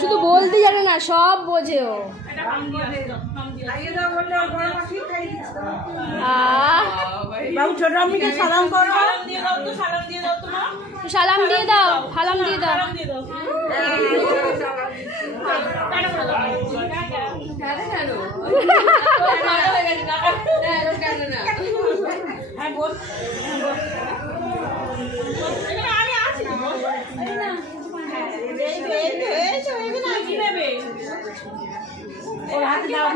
শুধু বলতে জানে না, সব বোঝে ও। বাবু ছোট আম্মিকে সালাম করো। সালাম দিয়ে দাও, সালাম দিয়ে দাও। ওর হাতে দাও।